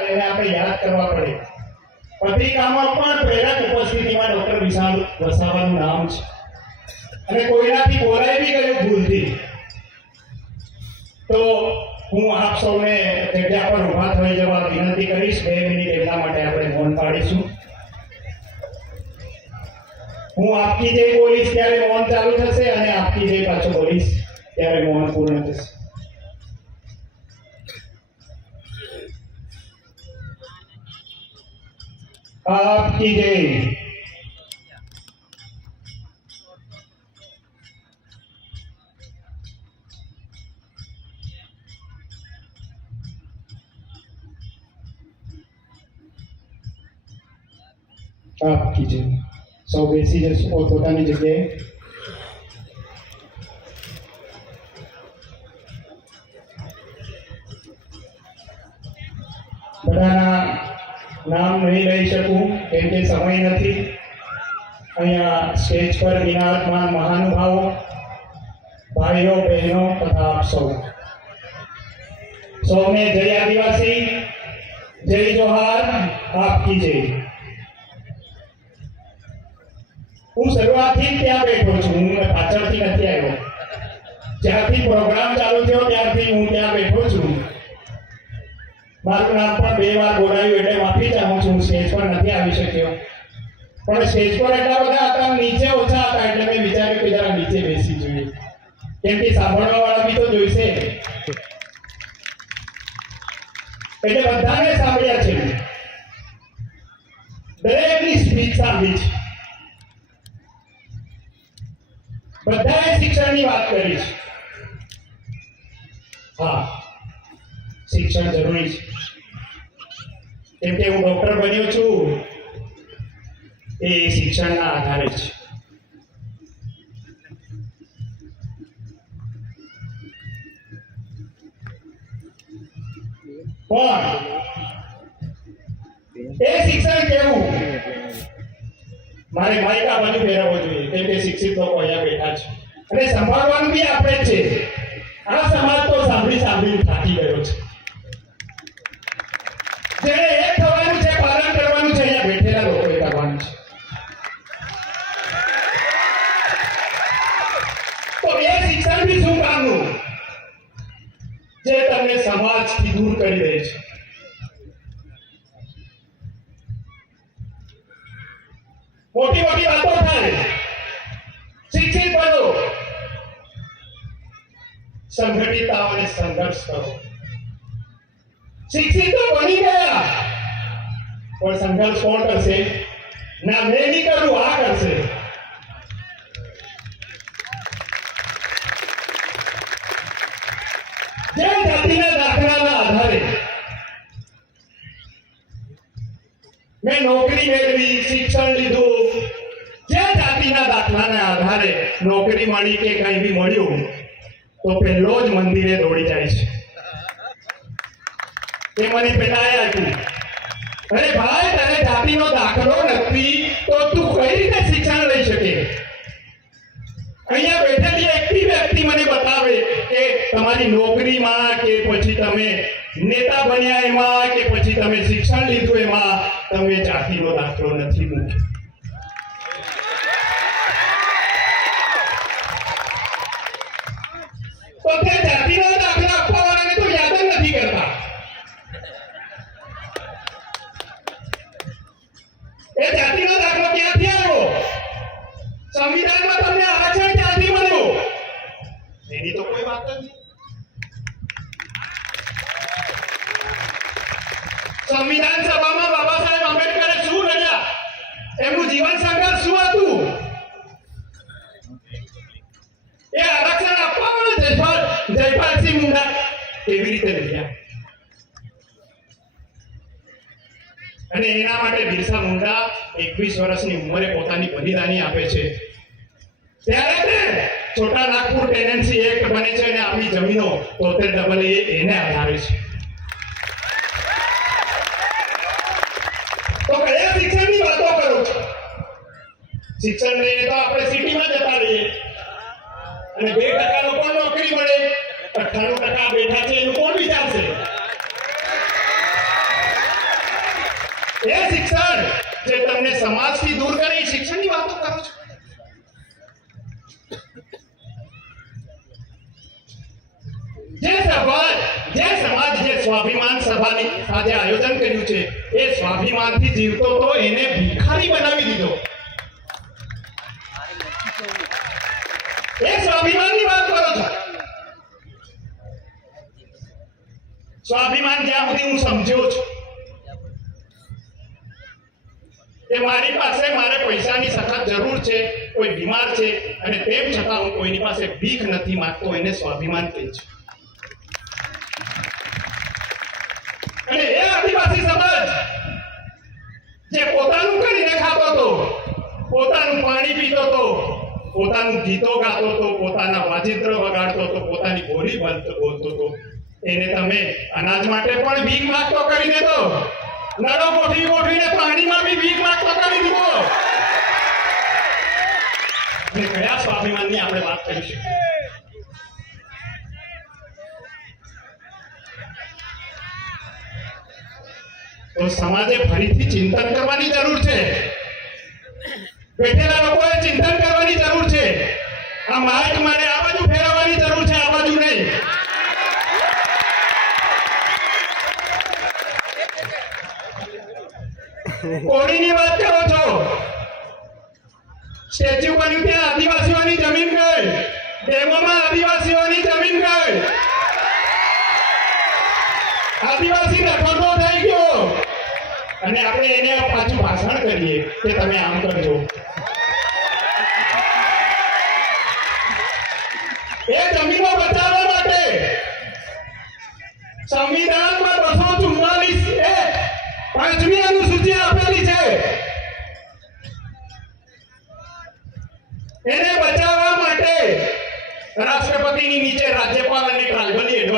એને આપણે યાદ કરવા પડે. પત્રિકામાં પણ પ્રેરક ઉપસ્થિતિમાં ડોક્ટર વિશાલ વસાવાનું નામ છે. અને કોઈનાથી બોલાય બી ગયું ભૂલથી. તો હું આપ સૌને જગ્યા પર ઊભા થઈ જવા વિનંતી કરીશ. બે મિનિટ એટલા માટે આપણે મૌન પાડીશું. હું આપકી જે બોલીશ ત્યારે મૌન ચાલુ થશે અને આપકી જે પાછો બોલીશ ત્યારે મૌન પૂર્ણ થશે. आपकी जय આપકી જય સૌ બેસી જશો પોતપોતાની જગ્યાએ બધાના નામ નહીં લઈ શકું, કેમ કે સમય નથી. અહીંયા સ્ટેજ પર વિરાજમાન મહાનુભાવો, ભાઈઓ, બહેનો, તથા આપ સૌ. સૌને જય આદિવાસી, જય જોહાર આપકી જય. હું શરૂઆતથી ત્યાં બેઠો છું, હું પાછળથી નથી આવ્યો. જ્યારથી પ્રોગ્રામ ચાલુ થયો, ત્યારથી હું ત્યાં બેઠો છું. મારું નામ પણ બે વાર બોલાયું એટલે માફી ચાહું છું. સ્ટેજ પર નથી આવી શક્યો. પણ સ્ટેજ પર એટલા બધા હતા, નીચે ઓછા હતા, એટલે મેં વિચાર્યું કે જરા નીચે બેસી જોઈએ. કેમ કે સાંભળવા વાળા બી તો જોઈશે. એટલે બધાને સાંભળ્યા છે. દરેકની સ્પીચ સાંભળી છે. બધાએ શિક્ષણની વાત કરી છે. હા, શિક્ષણ જરૂરી છે. કેમ કે હું ડોક્ટર બન્યો છું. એ શિક્ષણના આધારે છે પણ એ શિક્ષણ કેવું? મારે માઇક આ બાજુ ફેરવવો જોઈએ, કેમ કે શિક્ષિત લોકો અહીંયા બેઠા છે. અને સંભાળવાનું બી આપણે જ છે. આ સમાજ તો સાંભળી સાંભળી થાકી ગયો છે. જે સમાજ સમાજથી દૂર કરી દે છે. મોટી મોટી વાતો થાય. શિક્ષિત બનો. સંગઠિત અને સંઘર્ષ કરો. શિક્ષિત તો બની ગયા. પણ સંઘર્ષ કોણ કરશે? ના, મેં નહીં કરું આ કરશે. જે જાતિના દાખલાના આધારે મેળવી શિક્ષણ લીધું. જે જાતિના દાખલાના આધારે નોકરી મળી કે કંઈ બી મળ્યું, તો પહેલો જ મંદિરે દોડી જાય છે. એ મને પેટાયા હતી અરે ભાઈ, તને જાતિનો દાખલો નથી, તો તું કઈ રીતે શિક્ષણ લઈ શકે? અહીંયા બેઠેલી એકથી વ્યક્તિ મને બતાવે કે તમારી નોકરીમાં કે પછી તમે નેતા બન્યા એમાં કે પછી તમે શિક્ષણ લીધું એમાં તમે જાતિનો દાખલો નથી મૂક્યો. આપવા વાળાને યાદ જ નથી કરતા. એ જાતિનો દાખલો ક્યાંથી આવ્યો? સંવિધાનમાં અને એના માટે બિરસા મુંડા એકવીસ વર્ષની ઉંમરે પોતાની બલિદાની આપે છે. ત્યારે છોટા નાગપુર ટેનન્સી એક્ટ બને છે અને આપણી જમીનો તોતેર ડબલ એ એને આધારે છે. તો કયા શિક્ષણની વાતો કરો? છો શિક્ષણ લઈને તો આપણે સિટીમાં જતા રહીએ. અને બે ટકા લોકો નોકરી મળે, અઠ્ઠાણું ટકા બેઠા છે એનું કોણ વિચારશે એ શિક્ષણ જે તમને સમાજથી દૂર કરે શિક્ષણની વાતો કરો છો? જે સભા જે સમાજ જે સ્વાભિમાન સભાની આજે આયોજન કર્યું છે, એ સ્વાભિમાનથી જીવતો તો એને ભિખારી બનાવી દીધો. એ સ્વાભિમાનની વાત કરો છો? સ્વાભિમાન જ્યાં સુધી હું સમજ્યો છું. કે મારી પાસે મારે પૈસાની સખત જરૂર છે, કોઈ બીમાર છે, અને તેમ છતાં હું કોઈની પાસે ભીખ નથી માંગતો, એને સ્વાભિમાન કહે છે. અને એ આદિવાસી સમાજ જે પોતાનું કરીને ખાતો હતો, પોતાનું પાણી પીતો હતો, પોતાનું ગીતો ગાતો હતો, પોતાના વાજિત્ર વગાડતો હતો, પોતાની બોલતો બોલતો હતો, એને તમે અનાજ માટે પણ ભીખ માંગતો કરી દેતો. નળો ગોઠવી ગોઠવીને પાણીમાં બી ભીખ માંગતો કરી દીધો અને કયા સ્વાભિમાનની આપણે વાત કરીશું? તો સમાજે ફરીથી ચિંતન કરવાની જરૂર છે. બેઠેલા લોકોએ ચિંતન કરવાની જરૂર છે. આ માર્ગ મારે આ બાજુ ફેરવવાની જરૂર છે આ બાજુ નહીં કોણીની વાત કરો છો? સ્ટેચ્યુ બન્યું ત્યાં આદિવાસીઓની જમીન ગઈ. ડેમોમાં આદિવાસીઓની જમીન ગઈ. આદિવાસી રખડતો થઈ ગયો. અને આપણે એને પાછું ભાષણ કરીએ કે તમે આમ કરજો. એ જમીનો બચાવવા માટે સંવિધાનમાં બસો પાંચમી અનુસૂચિ આપેલી છે. એને બચાવવા માટે રાષ્ટ્રપતિની નીચે રાજ્યપાલ અને એડવાઇસ